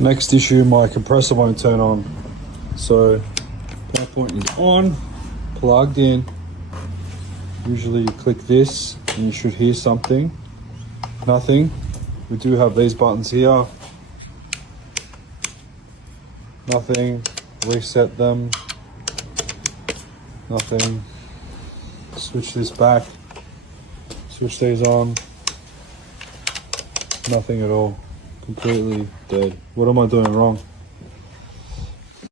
Next issue, my compressor won't turn on. So power point is on, plugged in. Usually you click this and you should hear something. Nothing. We do have these buttons here. Nothing. Reset them. Nothing. Switch this back. Switch these on. Nothing at all. Completely dead. What am I doing wrong?